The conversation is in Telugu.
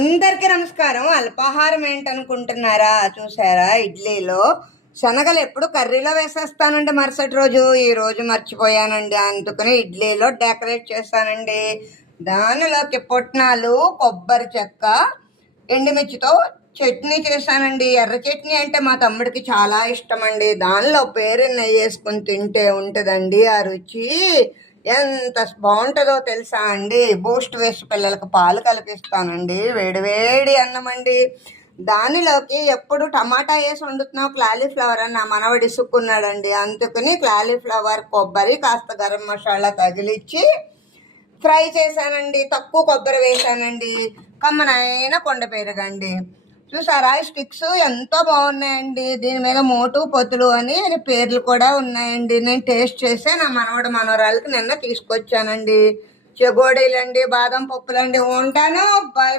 అందరికీ నమస్కారం. అల్పాహారం ఏంటనుకుంటున్నారా? చూసారా, ఇడ్లీలో శనగలు ఎప్పుడు కర్రీలో వేసేస్తానండి మరుసటి రోజు. ఈ రోజు మర్చిపోయానండి, అందుకని ఇడ్లీలో డెకరేట్ చేస్తానండి. దానిలోకి పుట్నాలు, కొబ్బరి చెక్క, ఎండుమిర్చితో చట్నీ చేశానండి. ఎర్ర చట్నీ అంటే మా తమ్ముడికి చాలా ఇష్టం అండి. దానిలో పేరు నెయ్యి వేసుకుని తింటే ఉంటుందండి ఆ రుచి. ఎంత బాగుంటుందో తెలుసా అండి. బూస్ట్ వేసి పిల్లలకు పాలు కలిపిస్తానండి. వేడి వేడి అన్నం అండి. దానిలోకి ఎప్పుడు టమాటా వేసి వండుతున్నావు క్లాలీఫ్లవర్ అని నా మనవడు ఇసుక్కున్నాడండి. అందుకని క్లాలీఫ్లవర్, కొబ్బరి, కాస్త గరం మసాలా తగిలిచ్చి ఫ్రై చేశానండి. తక్కువ కొబ్బరి వేసానండి. కమ్మనైన కొండ పెరగండి. చూసారా, స్టిక్స్ ఎంతో బాగున్నాయండి. దీని మీద మోటు పొతులు అని పేర్లు కూడా ఉన్నాయండి. నేను టేస్ట్ చేసే నా మనవడు మనవరాలకి నిన్న తీసుకొచ్చానండి. చెగోడీలండి, బాదం పప్పులండి. ఉంటాను. Bye bye.